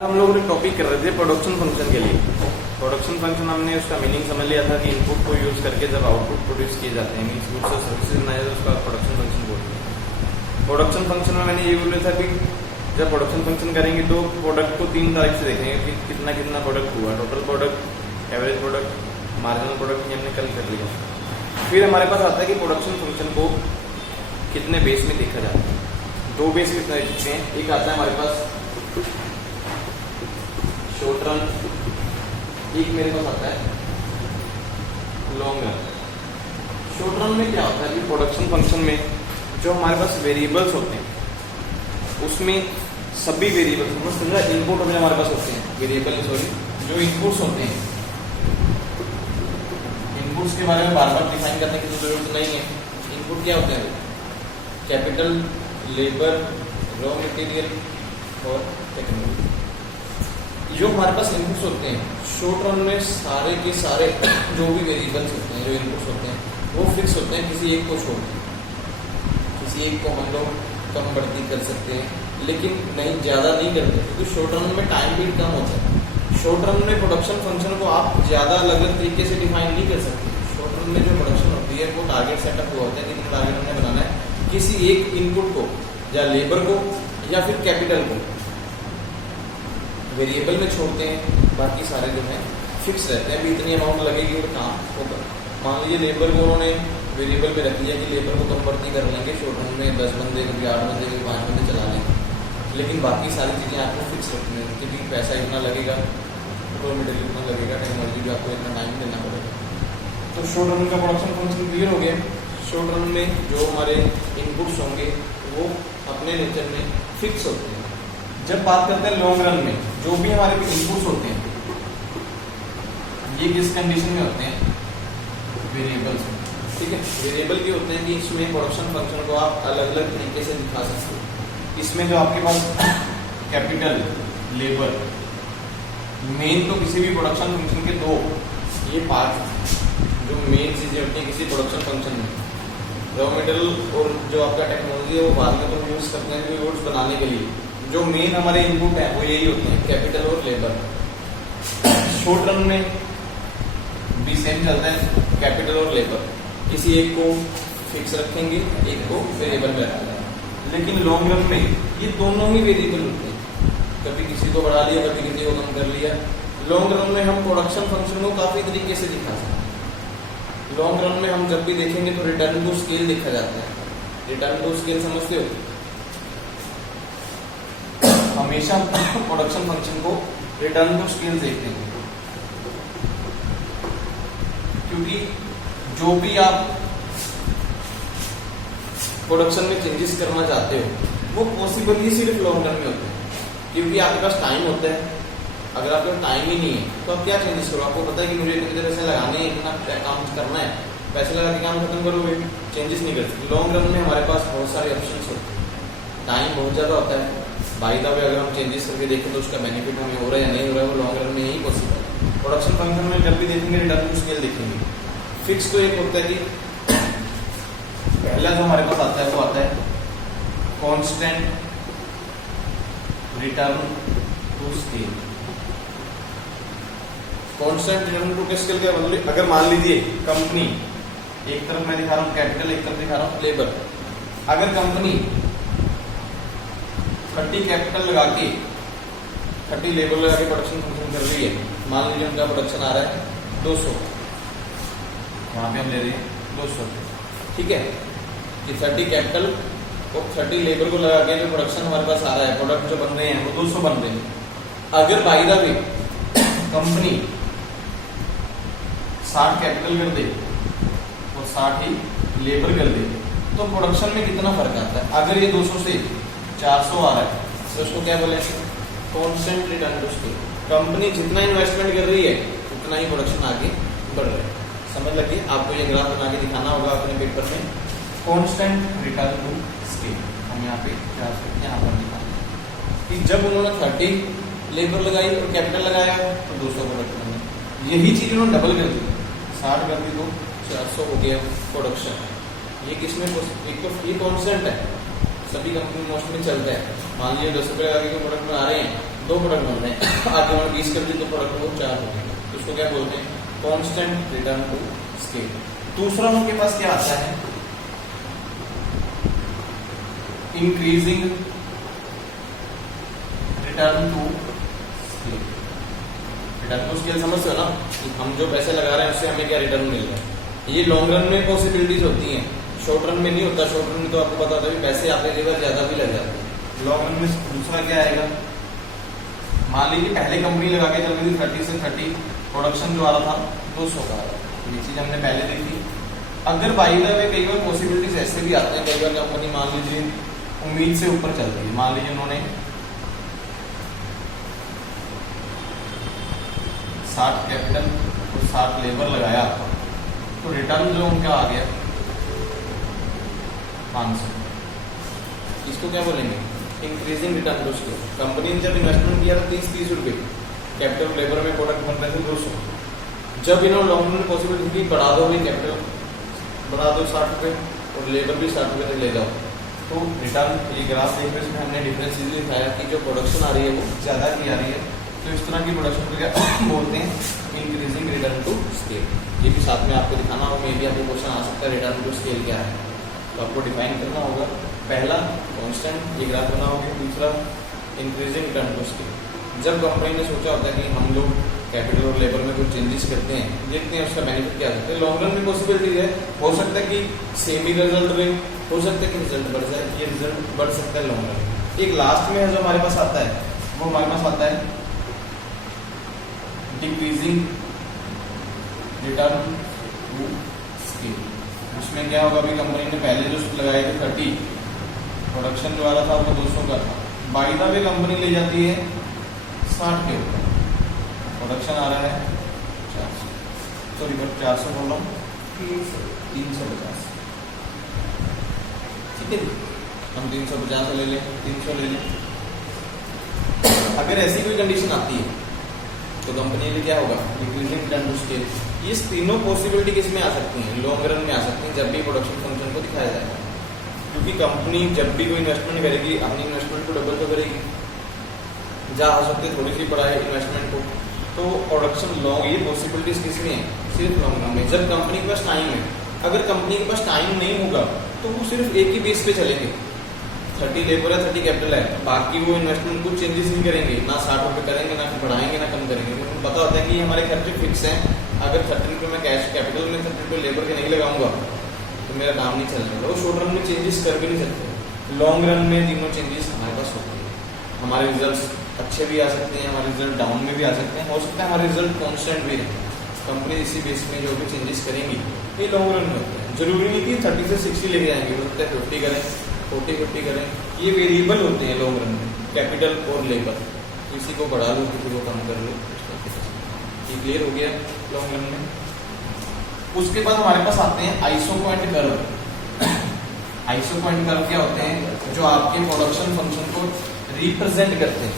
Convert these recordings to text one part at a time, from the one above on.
हम लोग एक टॉपिक कर रहे थे प्रोडक्शन फंक्शन के लिए। प्रोडक्शन फंक्शन हमने उसका मीनिंग समझ लिया था कि इनपुट को यूज करके जब आउटपुट प्रोड्यूस किए जाते हैं मीन्स गुड्स और सर्विसेज बनाए तो उसका प्रोडक्शन फंक्शन बोलते हैं। प्रोडक्शन फंक्शन में मैंने ये बोला था कि जब प्रोडक्शन फंक्शन करेंगे तो प्रोडक्ट को तीन तारीख से देखेंगे कि कितना कितना प्रोडक्ट हुआ, total product, average product, marginal product, ये हमने कल कर लिया। फिर हमारे पास आता है कि प्रोडक्शन फंक्शन को कितने बेस में देखा जाता है। दो बेस कितने देखते हैं, एक आता है हमारे पास शॉर्ट रन, एक मेरे पास आता है लॉन्ग रन। शॉर्ट रन में क्या होता है कि प्रोडक्शन फंक्शन में जो हमारे पास वेरिएबल्स होते हैं उसमें सभी वेरिएबल्स समझा इनपुट में हमारे पास होते हैं वेरिएबल, सॉरी जो इनपुट्स होते हैं, इनपुट्स के बारे में बार बार डिफाइन करने की जरूरत नहीं है। इनपुट क्या होते हैं? कैपिटल, लेबर, रॉ मटेरियल और टेक्नोलॉजी। जो हमारे पास इनपुट्स होते हैं शॉर्ट रन में सारे के सारे जो भी वेरिएबल्स होते हैं, जो इनपुट्स होते हैं वो फिक्स होते हैं, किसी एक को छोड़ के। किसी एक को हम लोग कम बढ़ती कर सकते हैं लेकिन नहीं ज़्यादा नहीं करते क्योंकि शॉर्ट रन में टाइम भी कम होता है। शॉर्ट रन में प्रोडक्शन फंक्शन को आप ज़्यादा अलग अलग तरीके से डिफाइन नहीं कर सकते। शॉर्ट रन में जो प्रोडक्शन होती है वो टारगेट सेटअप हुआ होता है कि टारगेट हमने बनाना है किसी एक इनपुट को या लेबर को या फिर कैपिटल को वेरिएबल में छोड़ते हैं, बाकी सारे जो है फिक्स रहते हैं। अभी इतनी अमाउंट लगेगी और काम होगा। मान लीजिए लेबर को उन्होंने वेरिएबल पे रख लिया कि लेबर को कम बढ़ती कर लेंगे, शॉर्ट रन में 10 बंदे, कभी 8 बंदे, कभी 5 बंदे चला लेंगे, लेकिन बाकी सारी चीज़ें आपको फिक्स रखनी है क्योंकि पैसा इतना लगेगा, रॉ मटेरियल इतना लगेगा, टेक्नोलॉजी भी आपको इतना टाइम देना पड़ेगा। तो शॉर्ट रन का प्रोडक्शन फंक्शन क्लियर हो गया। शॉर्ट रन में जो हमारे इनपुट्स होंगे वो अपने नेचर में फिक्स होते हैं। जब बात करते हैं लॉन्ग रन में जो भी हमारे इनपुट्स होते हैं ये किस कंडीशन में होते हैं? वेरिएबल्स में। ठीक है, वेरिएबल के होते हैं कि इसमें प्रोडक्शन फंक्शन को आप अलग अलग तरीके से दिखा सकते हो। इसमें जो आपके पास कैपिटल, लेबर, मेन तो किसी भी प्रोडक्शन फंक्शन के दो ये पार्ट जो मेन चीजें होती हैं किसी प्रोडक्शन फंक्शन में, रॉ मटेरियल और जो आपका टेक्नोलॉजी है वो बाद में तो यूज करते हैं जो गुड्स बनाने के लिए। जो मेन हमारे इनपुट है वो यही होते हैं कैपिटल और लेबर। शॉर्ट रन में भी सेम चलता है, कैपिटल और लेबर किसी एक को फिक्स रखेंगे, एक को वेरिएबल में रखेंगे। लेकिन लॉन्ग रन में ये दोनों ही वेरिएबल होते हैं, कभी किसी को बढ़ा लिया कभी किसी को कम कर लिया। लॉन्ग रन में हम प्रोडक्शन फंक्शन को काफी तरीके से दिखा सकते हैं। लॉन्ग रन में हम जब भी देखेंगे तो रिटर्न टू स्केल देखा जाता है। रिटर्न टू स्केल समझते हो? हमेशा प्रोडक्शन फंक्शन को रिटर्न टू स्केल देखते हैं क्योंकि जो भी आप प्रोडक्शन में चेंजेस करना चाहते हो वो पॉसिबल ही सिर्फ लॉन्ग रन में होते हैं क्योंकि आपके पास टाइम होता है। अगर आपके पास टाइम ही नहीं है तो आप क्या चेंजेस करो? आपको पता है कि मुझे इतने पैसे लगाने हैं, इतना काम करना है, पैसे लगा के काम खत्म करोगे, चेंजेस नहीं कर सकते। लॉन्ग रन में हमारे पास बहुत सारे ऑप्शंस होते हैं, टाइम बहुत ज्यादा होता है। बाय द वे अगर हम चेंजेस करके देखें तो उसका बेनिफिट हमें हो रहा है या नहीं हो रहा है वो लॉन्ग रन में यही पॉसिबल है। प्रोडक्शन फंक्शन में जब भी देखेंगे रिटर्न टू स्केल देखेंगे। फिक्स तो एक होता है कि पहला जो हमारे पास आता है वो आता है constant return to scale. Constant return to scale क्या मतलब? अगर मान लीजिए कंपनी, एक तरफ मैं दिखा रहा हूँ कैपिटल, एक तरफ दिखा रहा हूँ लेबर। अगर कंपनी 30 कैपिटल लगा के 30 लेबर लगा के प्रोडक्शन फंक्शन कर रही है, मान लीजिए उनका प्रोडक्शन आ रहा है 200, वहां पे हम ले रहे हैं 200, ठीक है कि 30 कैपिटल और 30 लेबर को लगा के जो प्रोडक्शन हमारे पास आ रहा है, प्रोडक्ट जो बन रहे हैं वो 200 बन रहे हैं। अगर by the way company 60 capital कर दे और 60 ही लेबर कर दे तो प्रोडक्शन में कितना फर्क आता है? अगर ये 200 से 400 आ रहा है तो उसको क्या बोलेंगे? Constant return to scale. Company जितना इन्वेस्टमेंट कर रही है उतना ही प्रोडक्शन आगे बढ़ रहा है। समझ लगी? आपको ये ग्राफ बना के दिखाना होगा अपने पेपर में। कांस्टेंट रिटर्न टू स्केल हम यहाँ पे यहाँ पर दिखाना कि जब उन्होंने 30 लेबर लगाई और कैपिटल लगाया तो 200 प्रोडक्शन में, यही चीज उन्होंने डबल कर दी, 60 कर दी तो 400 हो गया प्रोडक्शन। ये किसमें? एक तो ये कांस्टेंट है, सभी कंपनी मोस्ट में चलता है। मान लीजिए 10 रुपये लगा के प्रोडक्ट बना रहे हैं, 2 प्रोडक्ट बन रहे हैं, आगे मैंने 20 कर दी तो प्रोडक्ट वो 4 हो गए, तो उसको क्या बोलते हैं, कांस्टेंट रिटर्न टू स्केल। दूसरा उनके पास क्या आता है, increasing return to scale. Return to scale समझते हो ना, कि हम जो पैसे लगा रहे हैं उससे हमें क्या रिटर्न मिल रहा है। ये लॉन्ग रन में पॉसिबिलिटीज होती हैं, शॉर्ट रन में नहीं होता। शॉर्ट रन में तो आपको पता होता है पैसे आपके जेवर ज्यादा भी लग जाते हैं। लॉन्ग रन में दूसरा क्या आएगा, मान लीजिए पहले कंपनी लगा के चल रही थी 30 से 30, प्रोडक्शन जो आ रहा था 200 का, ये चीज हमने पहले देखी। अगर बाई द वे कई बार पॉसिबिलिटीज ऐसे भी आते हैं, कई बार कंपनी मान लीजिए उम्मीद से ऊपर चल रही है, मान लीजिए उन्होंने 60 कैपिटल और 60 लेबर लगाया, तो रिटर्न जो उनका आ गया 500, इसको क्या बोलेंगे, increasing return to scale. Company ने जब इन्वेस्टमेंट किया था 30 रुपए, कैपिटल लेबर में प्रोडक्ट बन रहे थे 200, जब इन्होंने लॉन्ग रन पॉसिबिलिटी की बढ़ा दो भी, कैपिटल बढ़ा दो 60 रुपए और लेबर भी 60 रुपए तक ले जाओ, तो रिटर्न, ये ग्राफ देखो इसमें हमने डिफरेंस इसलिए दिखाया कि जो प्रोडक्शन आ रही है वो ज़्यादा की आ रही है, तो इस तरह की प्रोडक्शन को क्या बोलते हैं, इंक्रीजिंग रिटर्न टू स्केल। ये भी साथ में आपको दिखाना होगा, मे भी आपको क्वेश्चन आ सकता है रिटर्न टू स्केल क्या है, तो आपको डिफाइन करना होगा। पहला कांस्टेंट, ये ग्राफ बना होगा, दूसरा इंक्रीजिंग रिटर्न टू स्केल। जब कंपनी ने सोचा होता है कि हम लोग कैपिटल और लेबर में कुछ चेंजेस करते हैं, देखते हैं उसका बेनिफिट क्या होता है। लॉन्ग रन में पॉसिबिलिटी है, हो सकता है कि सेम ही रिजल्ट रहे, हो सकता है कि रिजल्ट बढ़ जाए, ये रिजल्ट बढ़ सकता है लॉन्ग रन में। एक लास्ट में जो हमारे पास आता है वो हमारे पास आता है डिक्रीजिंग रिटर्न टू स्केल। उसमें क्या होगा, अभी कंपनी ने पहले जो लगाए थे 30, प्रोडक्शन जो आ रहा था वो 200 का था, बाई द वे कंपनी ले जाती है 60 के ऊपर, प्रोडक्शन आ रहा है 400, सॉरी 400 बोल रहा हूँ, 350, ठीक है, हम 350 ले लें, 300 ले लें। अगर ऐसी कोई कंडीशन आती है तो कंपनी में क्या होगा, डिक्रीजिंग रिटर्न टू स्केल। ये तीनों पॉसिबिलिटी किस में आ सकती हैं, लॉन्ग रन में आ सकती हैं, जब भी प्रोडक्शन फंक्शन को दिखाया जाएगा। क्योंकि कंपनी जब भी कोई इन्वेस्टमेंट करेगी अपनी इन्वेस्टमेंट को डबल तो करेगी, जहाँ हो सकती है थोड़ी सी बढ़ाए इन्वेस्टमेंट को, तो प्रोडक्शन लॉन्ग, ये पॉसिबिलिटीज किस में है, सिर्फ लॉन्ग रन में, जब कंपनी के पास टाइम है। अगर कंपनी के पास टाइम नहीं होगा तो वो सिर्फ एक ही बेस पे चलेंगे, 30 लेबर है 30 कैपिटल है, बाकी वो इन्वेस्टमेंट कुछ चेंजेस नहीं करेंगे, ना 60 रुपये करेंगे, ना बढ़ाएंगे, ना कम करेंगे। उनको पता होता है कि हमारे खर्चे फिक्स हैं, अगर 30 रुपये मैं कैश कैपिटल में 30 रुपये लेबर के नहीं लगाऊंगा तो मेरा काम नहीं चलेगा। वो शॉर्ट रन में चेंजेस कर भी नहीं सकते, लॉन्ग रन में तीनों चेंजेस हमारे पास होते हैं। हमारे रिजल्ट अच्छे भी आ सकते हैं, हमारे रिजल्ट डाउन में भी आ सकते हैं, हो सकता है हमारे रिजल्ट कॉन्स्टेंट भी रहे। कंपनी इसी बेस में जो भी चेंजेस करेंगी ये लॉन्ग रन में होते हैं। जरूरी नहीं कि 30 से 60 लेके आएंगे, हो सकता है 50 करें, 40-50 करें, ये वेरिएबल होते हैं लॉन्ग रन में, कैपिटल और लेबर, किसी को बढ़ा लो किसी को कम कर लो। ये क्लियर हो गया लॉन्ग रन में। उसके बाद हमारे पास आते हैं iso point curve. Iso point curve क्या होते हैं, जो आपके प्रोडक्शन फंक्शन को रिप्रेजेंट करते हैं।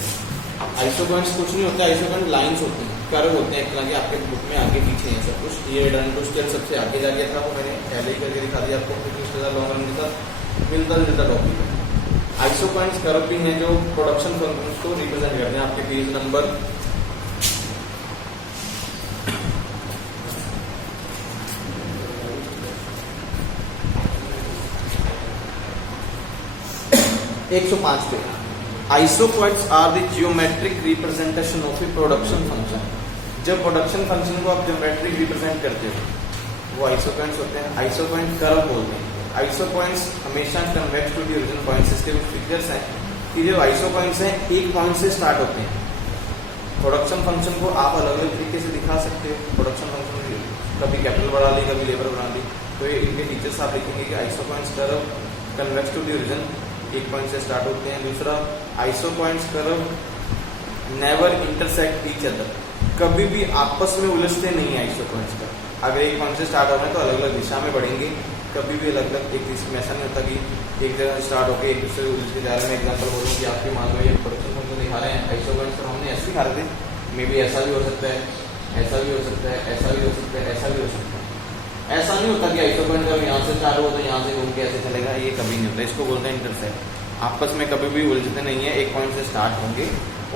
आइसो पॉइंट्स कुछ नहीं होता, आइसो पॉइंट लाइंस होते हैं, कर्व होते हैं, एक तरह के आपके बुक में आगे पीछे हैं सब कुछ। ये रिटर्न टू स्केल सबसे आगे जाके था, वो मैंने पहले ही करके दिखा दिया आपको, लॉन्ग रन के साथ मिलता जुलता टॉपिक है। आइसो पॉइंट्स कर्व भी हैं जो प्रोडक्शन फंक्शंस को रिप्रेजेंट करते हैं। आपके पेज नंबर 105 पे, iso points are the geometric representation of a production function. जब प्रोडक्शन फंक्शन को आप जियोमेट्रिक रिप्रेजेंट करते हो वो आइसो पॉइंट्स होते हैं। आइसो पॉइंट कर्व बोलते हैं। आइसो पॉइंट्स हमेशा convex to the original points. इसके कुछ फीचर्स हैं कि जो आइसो पॉइंट्स हैं एक पॉइंट से स्टार्ट होते हैं। प्रोडक्शन फंक्शन को आप अलग अलग तरीके से दिखा सकते हो। प्रोडक्शन फंक्शन कभी कैपिटल बढ़ा ली, कभी लेबर बढ़ा ली, तो ये इनके फीचर्स आप देखेंगे कि iso points curve convex to the origin एक पॉइंट से स्टार्ट होते हैं। दूसरा, iso points curve never intersect each other, कभी भी आपस में उलझते नहीं है आइसो पॉइंट्स का। अगर एक पॉइंट से स्टार्ट हो रहे हैं तो अलग अलग दिशा में बढ़ेंगे, कभी भी अलग अलग एक दिशा में ऐसा नहीं होता कि एक जगह स्टार्ट होकर एक दूसरे को उलझ के जा रहे हैं। मैं एग्जाम्पल बोलूँ कि आपके मान लो ये प्रोडक्शन फंक्शन दिखा रहे हैं, आइसो पॉइंट्स पर हमने ऐसे दिखा रहे थे, मे बी ऐसा भी हो सकता है, ऐसा भी हो सकता है, ऐसा भी हो सकता है, ऐसा भी हो सकता है। ऐसा नहीं होता कि आइसो पॉइंट जब यहाँ से चालू हो तो यहाँ से घूम के ऐसे चलेगा, ये कभी नहीं होता। इसको बोलते हैं इंटरसेक्ट। आपस में कभी भी उलझते नहीं है, एक पॉइंट से स्टार्ट होंगे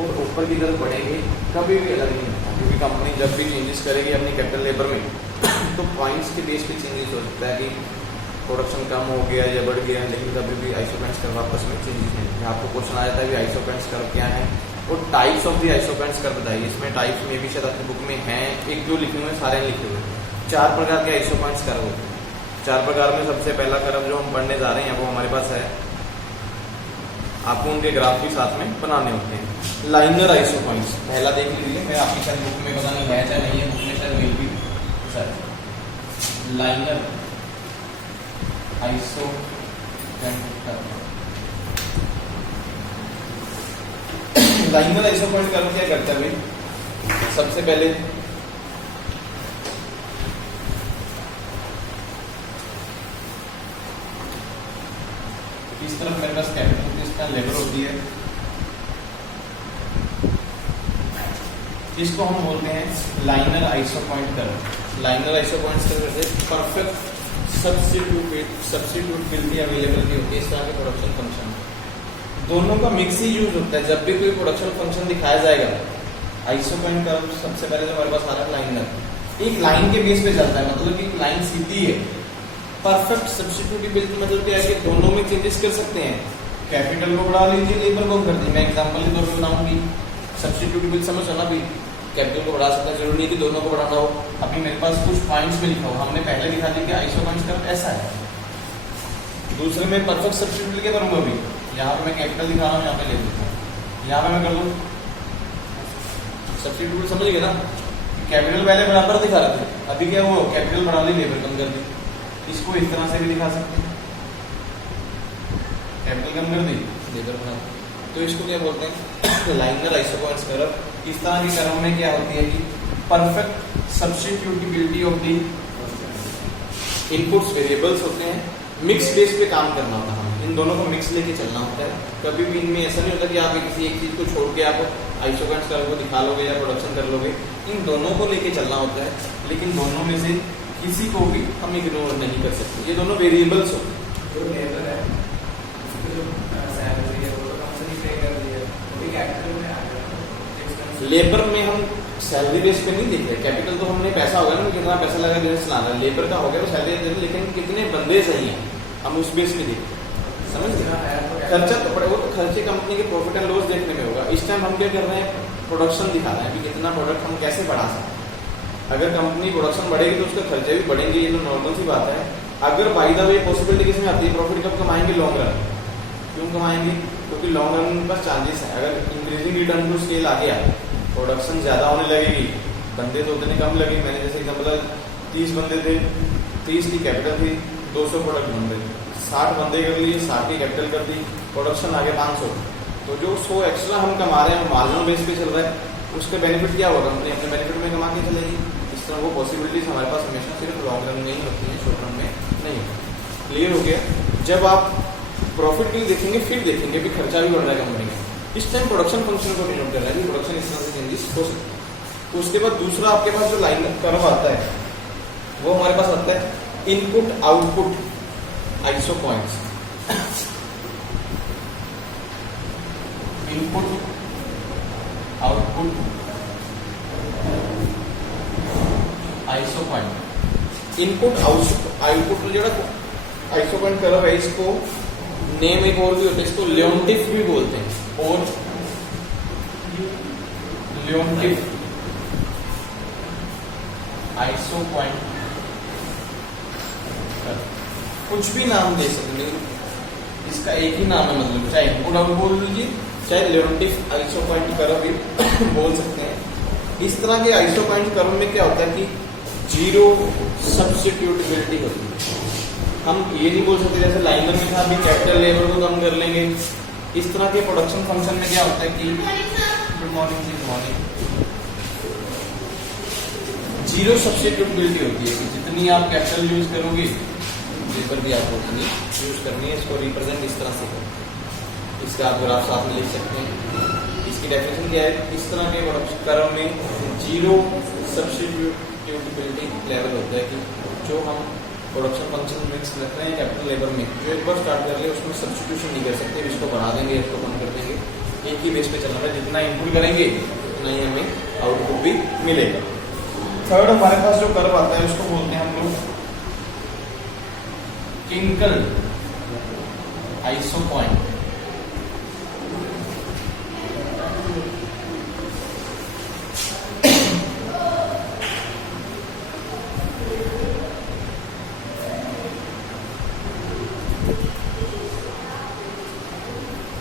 और ऊपर की तरफ बढ़ेंगे, कभी भी अलग नहीं होता। क्योंकि कंपनी जब भी चेंजेस करेगी अपनी कैपिटल लेबर में तो पॉइंट्स के बेस पे चेंजेस हो सकता है कि प्रोडक्शन कम हो गया या बढ़ गया, लेकिन कभी भी आइसोपेंट्स कर्व आपस में चेंजेस नहीं होते। आपको क्वेश्चन आ जाता है कि आइसोपेंट्स कर्व क्या है और टाइप्स ऑफ द आइसोपेंट्स कर्व बताइए। इसमें टाइप्स में भी शायद आपकी बुक में है, एक जो लिखे हुए सारे लिखे हुए। 4 प्रकार के आइसोपेंट्स कर्व होते हैं। 4 प्रकार में सबसे पहला कर्व जो हम पढ़ने जा रहे हैं वो हमारे पास है, आपको उनके ग्राफ भी साथ में बनाने होते हैं। लाइनर आइसोपेंट्स पहला देख लीजिए, मैं आपकी शायद बुक में पता नहीं है चाहे नहीं है, बुक में शायद मिल भी sir. Linear isoquant curve, linear isoquant curve क्या करता है भाई? सबसे पहले इस तरफ मेरे पास कैपिटल इस तरह लेबर होती है, इसको हम बोलते हैं लाइनर आइसोपॉइंट कर्व। लाइनर आइसोपॉइंट कर्व से परफेक्ट सब्स्टिट्यूटेबिलिटी अवेलेबिलिटी होती है इस तरह के प्रोडक्शन फंक्शन। दोनों का मिक्स ही यूज होता है जब भी कोई प्रोडक्शन फंक्शन दिखाया जाएगा। आइसोपॉइंट कर्व सबसे पहले जो हमारे पास आ रहा है लाइनर, एक लाइन के बेस पे चलता है, मतलब कि लाइन सीधी है। परफेक्ट सब्स्टिट्यूटेबिलिटी मतलब क्या है कि दोनों में चेंजेस कर सकते हैं। कैपिटल को बढ़ा लीजिए, लेबर को कर दीजिए। मैं एग्जांपल के तौर पे बताऊंगी, सब्स्टिट्यूटेबिलिटी समझो ना भी, कैपिटल को बढ़ा सकते हैं, जरूरी नहीं कि दोनों को बढ़ाना हो। अभी मेरे पास कुछ पॉइंट्स में लिखा हो, हमने पहले दिखा दिया कि आइसोपेंट्स कर्व ऐसा है। दूसरे में परफेक्ट सब्स्टिट्यूट क्या करूंगा अभी, यहाँ पे मैं कैपिटल दिखा रहा हूँ, यहाँ पे ले देता हूँ, यहाँ पे मैं कर दूँ सब्स्टिट्यूट, समझ गए ना। कैपिटल पहले बराबर दिखा रहे थे, अभी क्या हुआ, कैपिटल बढ़ा ली, लेबर कम कर दी। इसको इस तरह से भी दिखा सकते हैं, कैपिटल कम कर दी, लेबर बढ़ा दी। तो इसको क्या बोलते हैं, लाइनर आइसोपेंट्स कर्व। इस तरह की कर्व में क्या होती है कि perfect substitutability of the inputs variables होते हैं, मिक्स बेस पे काम करना होता है। हमें इन दोनों को मिक्स लेके चलना होता है। कभी भी इनमें ऐसा नहीं होता कि आप किसी एक चीज को छोड़ के आप आइसोपेंट्स कर्व को दिखा लोगे या प्रोडक्शन कर लोगे। इन दोनों को लेके चलना होता है, लेकिन दोनों में से किसी को भी हम इग्नोर नहीं कर सकते। ये दोनों वेरिएबल्स होते हैं। लेबर में हम सैलरी बेस पे नहीं देख रहे, कैपिटल तो हमने पैसा होगा ना, कितना पैसा लगा बिजनेस चलाना है। लेबर का हो गया तो सैलरी दे, लेकिन कितने बंदे सही हैं हम उस बेस में देखते हैं। समझ गए, खर्चा तो पड़े, वो तो खर्चे कंपनी के प्रॉफिट एंड लॉस देखने में होगा। इस टाइम हम क्या कर रहे हैं, प्रोडक्शन दिखा रहे हैं कि कितना प्रोडक्ट हम कैसे बढ़ा सकते हैं। अगर कंपनी प्रोडक्शन बढ़ेगी तो उसके खर्चे भी बढ़ेंगे, ये तो नॉर्मल सी बात है। अगर बाई द वे पॉसिबिलिटी किसमें आती है, प्रॉफिट कब कमाएंगे, लॉन्ग रन। क्यों कमाएंगे, क्योंकि लॉन्ग रन में बस चांसेस है। अगर इंक्रीजिंग रिटर्न टू स्केल आ गया, प्रोडक्शन ज्यादा होने लगेगी, बंदे तो उतने कम लगे। मैंने जैसे एग्जाम्पल 30 बंदे थे, 30 की कैपिटल थी, 200 प्रोडक्ट बन रहे, 60 बंदे कर लिए, 60 की कैपिटल कर दी, प्रोडक्शन आगे 500। तो जो 100 एक्स्ट्रा हम कमा रहे हैं मार्जिनल बेस पे चल रहा है, उसका बेनिफिट क्या होगा, कंपनी अपने बेनिफिट में कमा के चलेगी। इस तरह वो पॉसिबिलिटीज हमारे पास हमेशा सिर्फ लॉन्ग रन में ही होती है, शॉर्ट रन में नहीं होती। क्लियर हो गया। जब आप प्रॉफिट भी देखेंगे फिर देखेंगे भी खर्चा भी बढ़ रहा है कंपनी में। इस टाइम प्रोडक्शन फंक्शन को डिनोट कर रहा है कि प्रोडक्शन इस तरह से चेंजेस हो सकते हैं। उसके बाद दूसरा आपके पास जो लाइन कर्व आता है वो हमारे पास आता है input output iso points. Input output iso point. Input output जो आइसो पॉइंट कर्व है, इसको नेम एक और भी होता है, इसको लियोनटिफ भी बोलते हैं। और लियोनटिफ आइसो पॉइंट, कुछ भी नाम दे सकते हैं, इसका एक ही नाम है, मतलब चाहे इनपुट आउटपुट बोल लीजिए, चाहे लियोनटिफ आइसो पॉइंट कर्व भी बोल सकते हैं। इस तरह के आइसो पॉइंट कर्व में क्या होता है कि जीरो सब्स्टिट्यूटेबिलिटी होती है। हम ये नहीं बोल सकते जैसे लाइनर में था अभी कैपिटल लेबर को कम कर लेंगे। इस तरह के प्रोडक्शन फंक्शन में क्या होता है कि गुड मॉर्निंग जी, गुड मॉर्निंग, जीरो सब्स्टिट्यूटेबिलिटी होती है कि जितनी आप कैपिटल यूज करोगे लेबर भी आपको उतनी यूज करनी है। इसको रिप्रेजेंट इस तरह से करें, इसका आप ग्राफ साथ में लिख सकते हैं। इसकी डेफिनेशन क्या है, इस तरह के प्रोडक्शन कर्व में जीरो सब्स्टिट्यूटेबिलिटी लेवल होता है कि जो हम प्रोडक्शन फंक्शन मिक्स रख रहे हैं कैपिटल लेबर में, जो एक बार स्टार्ट कर ले उसमें सब्स्टिट्यूशन नहीं कर सकते, इसको बढ़ा देंगे इसको कम कर देंगे, एक ही बेस पे चलना है, जितना इनपुट करेंगे उतना ही हमें आउटपुट भी मिलेगा। थर्ड हमारे पास जो कर्व आता है उसको बोलते हैं हम लोग किंकल आइसोपॉइंट।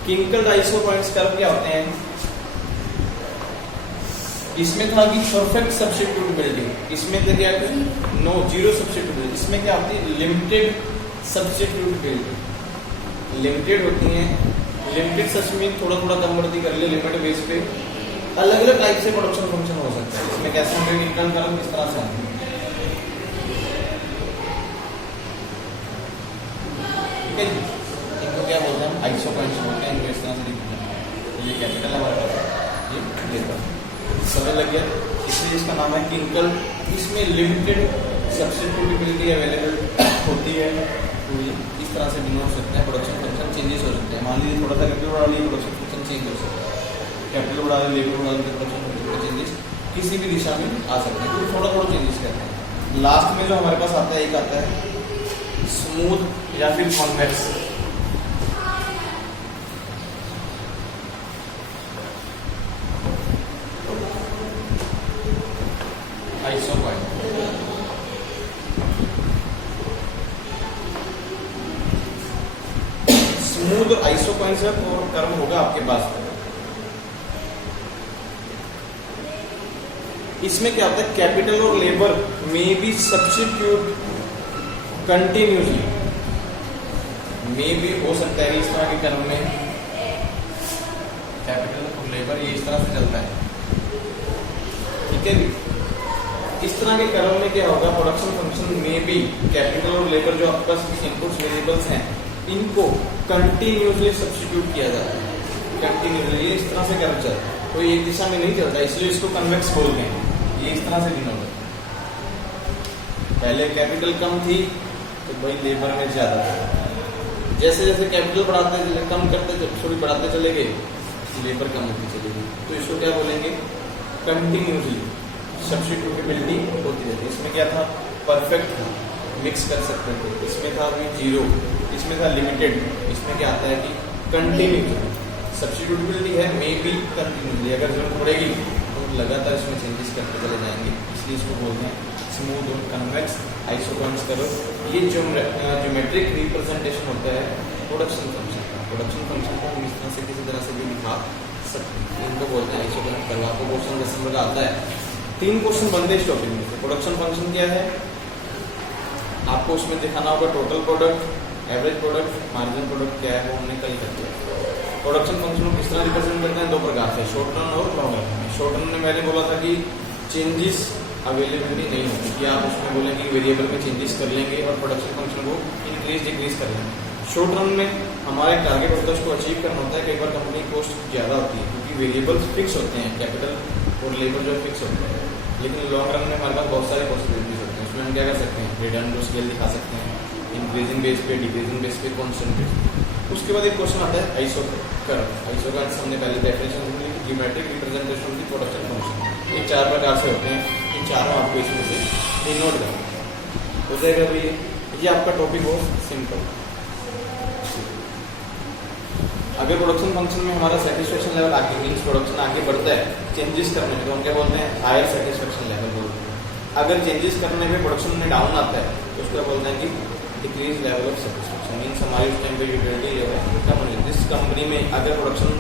किंकल आइसोपॉइंट्स कर्व क्या होते हैं? इसमें था कि परफेक्ट सब्स्टिट्यूटेबिलिटी, इसमें तो क्या नो जीरो सब्स्टिट्यूटेबिलिटी, इसमें क्या होती है लिमिटेड सब्स्टिट्यूटेबिलिटी, लिमिटेड होती है। लिमिटेड सच में थोड़ा थोड़ा कन्वर्ट कर ले लिमिट बेस पे, अलग अलग टाइप से प्रोडक्शन फंक्शन हो सकता है। इसमें कैसे होंगे किंकल कर्व किस तरह से आएंगे, ठीक है जी। इनको क्या बोलते हैं आइसोपॉइंट्स बोलते हैं, इनको इस तरह से लिखते हैं। ये कैपिटल है हमारे पास, ये लेबर, समझ लग गया, इसलिए इसका नाम है किंकल। इसमें लिमिटेड सब्स्टिट्यूटेबिलिटी अवेलेबल होती है, तो इस तरह से डिनोट सकते हैं। प्रोडक्शन फंक्शन चेंजेस हो सकते हैं, मान लीजिए थोड़ा सा कैपिटल बढ़ा लिया प्रोडक्शन फंक्शन चेंज हो सकता है, कैपिटल बढ़ा लिया लेबर बढ़ा लिया प्रोडक्शन फंक्शन में चेंजेस किसी भी दिशा में आ सकते हैं, तो थोड़ा थोड़ा चेंजेस करते हैं। लास्ट में जो हमारे पास आता है एक आता है स्मूथ या फिर कॉन्वेक्स। स्मूथ और आइसोपॉइंट से कर्व होगा आपके पास। इसमें क्या होता है कैपिटल और लेबर में बी सब्स्टिट्यूट कंटिन्यूसली, में भी हो सकता है इस तरह के कर्व में कैपिटल और लेबर ये इस तरह से चलता है, ठीक है। इस तरह के कर्व में क्या होगा प्रोडक्शन फंक्शन में भी कैपिटल और लेबर जो आपके पास इनपुट्स वेरिएबल्स हैं इनको कंटिन्यूसली सब्स्टिट्यूट किया जाता है, कंटिन्यूसली इस तरह से कर्व चलता है, कोई एक दिशा में नहीं चलता, इसलिए इसको कन्वेक्स बोलते हैं। ये इस तरह से डिनोट होता है। पहले कैपिटल कम थी तो भाई लेबर में ज्यादा था, जैसे जैसे कैपिटल बढ़ाते चले कम करते थोड़ी बढ़ाते चले गए लेबर कम होती चली गई, तो इसको क्या बोलेंगे कंटिन्यूसली सब्स्टिट्यूटेबिलिटी होती रहती है। इसमें क्या था परफेक्ट था, मिक्स कर सकते थे, इसमें था अभी जीरो, इसमें था लिमिटेड, इसमें क्या आता है कि कंटिन्यूसली सब्स्टिट्यूटेबिलिटी है मे बी कंटिन्यूसली, अगर जरूरत पड़ेगी तो लगातार इसमें चेंजेस करते चले जाएंगे, इसलिए इसको बोलते हैं स्मूथ और कन्वेक्स आइसोपॉइंट्स कर्व। ये जो ज्योमेट्रिक रिप्रेजेंटेशन होता है प्रोडक्शन फंक्शन का, प्रोडक्शन फंक्शन को हम इस तरह से किसी तरह से भी दिखा सकते हैं, इनको बोलते हैं आइसोपॉइंट कर्व। आपको क्वेश्चन दिसंबर का आता है, 3 क्वेश्चन बनते हैं इस टॉपिक में। प्रोडक्शन फंक्शन क्या है आपको उसमें दिखाना होगा, total product, average product, margin product क्या है वो हमने कल कर दिया। प्रोडक्शन फंक्शन को किस तरह रिप्रेजेंट करते हैं 2 प्रकार से, शॉर्ट रन और लॉन्ग रन में। शॉर्ट रन में मैंने बोला था कि चेंजेस अवेलेबिलिटी नहीं होती, कि आप उसमें बोलेंगे वेरिएबल में चेंजेस कर लेंगे और प्रोडक्शन फंक्शन को इंक्रीज डिक्रीज कर लेंगे। शॉर्ट रन में हमारे टारगेट होता है उसको अचीव करना होता है, कई बार कंपनी कॉस्ट ज़्यादा होती है क्योंकि वेरिएबल्स फिक्स होते हैं, कैपिटल और लेबर जो फिक्स होते हैं। लेकिन लॉन्ग रन में हमारे पास बहुत सारे पॉसिबिलिटीज होते हैं, उसमें हम क्या कर सकते हैं रिडंडेंट स्केल दिखा सकते हैं, इंक्रीजिंग बेस पे, डिक्रीजिंग बेस पे, कांस्टेंट बेस पे। उसके बाद एक क्वेश्चन आता है आइसो कर्व। आइसो का हमने पहले डेफिनेशन दी कि ज्योमेट्रिक रिप्रेजेंटेशन की प्रोडक्शन फंक्शन, ये 4 प्रकार से होते हैं, इन चारों आपको इसमें से नोट करना हो जाएगा। भाई ये आपका टॉपिक हो सिंपल। अगर प्रोडक्शन फंक्शन में हमारा सेटिस्फेक्शन लेवल आगे मीन्स प्रोडक्शन आगे बढ़ता है चेंजेस करने में, तो हम क्या बोलते हैं हायर सेटिस्फेक्शन लेवल बोलते हैं। अगर चेंजेस करने में प्रोडक्शन में डाउन आता है तो उसको बोलते हैं कि decrease level of satisfaction, means हमारी उस टाइम पे यूटिलिटी लेवल कम हो जाती है। जिस कंपनी में अगर प्रोडक्शन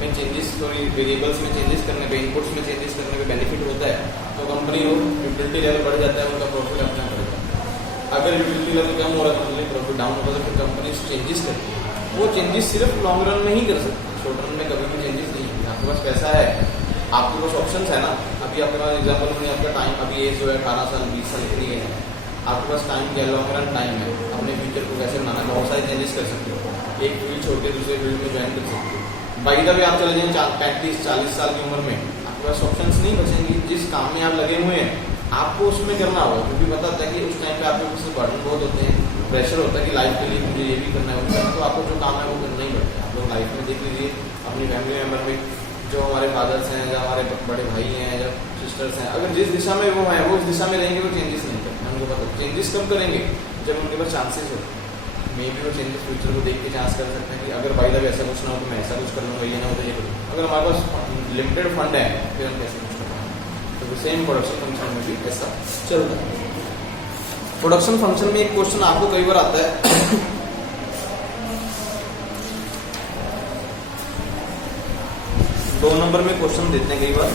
में चेंजेस, थोड़ी वेरिएबल्स में चेंजेस करने पे, इनपुट्स में चेंजेस करने पे बेनिफिट होता है तो कंपनी को यूटिलिटी लेवल बढ़ जाता है, उनका प्रॉफिट अपना बढ़ेगा। अगर यूटिलिटी लेवल कम हो रहा है तो प्रॉफिट डाउन होता है, तो फिर कंपनी चेंजेस करती है। वो चेंजेस सिर्फ लॉन्ग रन में ही कर सकते हैं, शॉर्ट रन में कभी भी चेंजेस नहीं है। आपके पास पैसा है, आपके पास ऑप्शन है ना, अभी आपके पास एग्जाम्पल में आपका टाइम, अभी एज जो है 18 साल 20 साल इतनी है, आपके पास टाइम क्या लॉन्ग रन टाइम है, अपने फ्यूचर को कैसे बनाना, बहुत सारे चेंजेस कर सकते हो, एक फील्ड छोड़ के दूसरे फील्ड में ज्वाइन कर सकते हो। बाई द वे आप चले जाएंगे 35-40 साल की उम्र में, आपके पास ऑप्शंस नहीं बचेंगे, जिस काम में आप लगे हुए हैं आपको उसमें करना होगा, क्योंकि पता होता है कि उस टाइम पे आपके ऊपर से बर्डन बहुत होते हैं, प्रेशर होता है कि लाइफ के लिए मुझे ये भी करना है वो भी करना है, तो आपको जो काम है वो करना ही पड़ता है। आप लोग लाइफ में देख लीजिए अपनी फैमिली मेम्बर में जो हमारे फादर्स हैं या हमारे बड़े भाई हैं या सिस्टर्स हैं, अगर जिस दिशा में वो हैं वो उस दिशा में रहेंगे, वो चेंजेस नहीं करते। हमको पता है चेंजेस कब करेंगे, जब उनके पास चांसेस हो, मे भी वो चेंजेस फ्यूचर को देख के चांस कर सकते हैं कि अगर भाई तक ऐसा कुछ ना हो तो मैं ऐसा कुछ कर लूँगा, ये ना हो तो ये करूँ। अगर हमारे पास लिमिटेड फंड है फिर हम कैसे कुछ कर पाएंगे। तो सेम प्रोडक्शन फंक्शन में भी ऐसा चलता है। प्रोडक्शन फंक्शन में एक क्वेश्चन आपको कई बार आता है, 2 नंबर में क्वेश्चन देते हैं कई बार।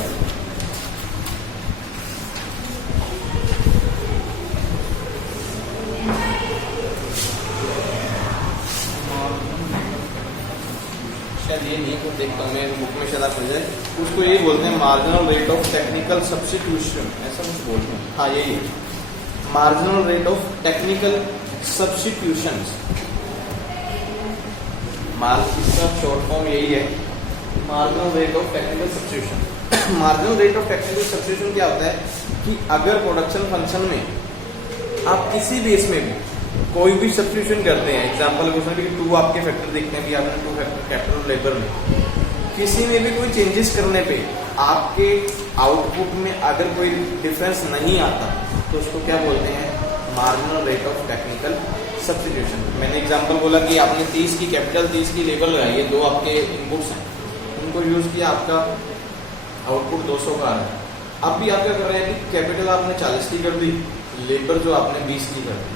शायद ये नहीं तो देखता हूँ मैं बुक में, शायद आप मिल जाए। उसको यही बोलते हैं marginal rate of technical substitution, ऐसा कुछ बोलते हैं। हाँ यही है, marginal rate of technical substitution. इसका शॉर्ट फॉर्म यही है, marginal rate of technical substitution. Marginal rate of technical substitution क्या होता है कि अगर प्रोडक्शन फंक्शन में आप किसी बेस में भी कोई भी सब्स्टिट्यूशन करते हैं, एग्जांपल क्वेश्चन कि 2 आपके फैक्टर देखते हैं कि आपने 2 फैक्टर कैपिटल लेबर में, किसी में भी कोई चेंजेस करने पे आपके आउटपुट में अगर कोई डिफरेंस नहीं आता तो उसको क्या बोलते हैं, marginal rate of technical substitution. मैंने एग्जांपल बोला कि आपने 30 की कैपिटल 30 की लेबर लगाई है, 2 आपके इनपुट्स हैं, उनको यूज किया, आपका आउटपुट 200 का आ रहा है। अब भी आप क्या कर रहे हैं कि कैपिटल आपने 40 की कर दी, लेबर जो आपने 20 की कर दी।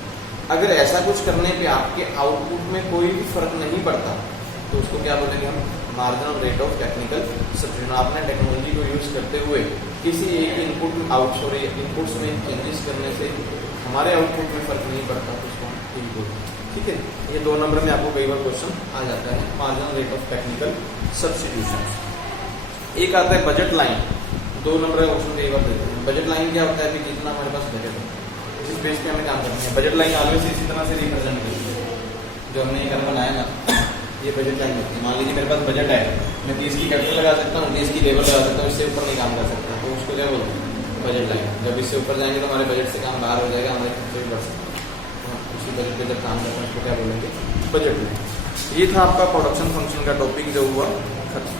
अगर ऐसा कुछ करने पे आपके आउटपुट में कोई भी फर्क नहीं पड़ता तो उसको क्या बोलेंगे हम, marginal rate of technical substitution. आपने टेक्नोलॉजी को यूज करते हुए किसी एक इनपुट इनपुट्स में चेंजेस करने से हमारे आउटपुट में फर्क नहीं पड़ता तो उसको हम ठीक बोलते हैं। ठीक है, ये 2 नंबर में आपको कई बार क्वेश्चन आ जाता है, marginal rate of technical substitution. एक आता है बजट लाइन, 2 नंबर का क्वेश्चन कई बार देते हैं। बजट लाइन क्या होता है कि जितना हमारे पास बजट है इस बेस पे हमें काम करना है। बजट लाइन ऑलवेज इसी तरह से रिप्रेजेंट करती है, जो हमने ये घर बनाया ना, ये बजट लाइन होती है। मान लीजिए मेरे पास बजट है, मैं 30 की कैपिटल लगा सकता हूँ, 30 की लेबर लगा सकता हूँ, इससे ऊपर नहीं काम कर सकता, तो उसको क्या बोलते हैं, बजट लाइन। जब इससे ऊपर जाएंगे तो हमारे बजट से काम बाहर हो जाएगा, हमारे खर्चे भी बढ़ सकते हैं, उसी बजट पे जब काम करते हैं उसको क्या बोलेंगे, बजट लाइन। ये था आपका प्रोडक्शन फंक्शन का टॉपिक जो हुआ खत्म।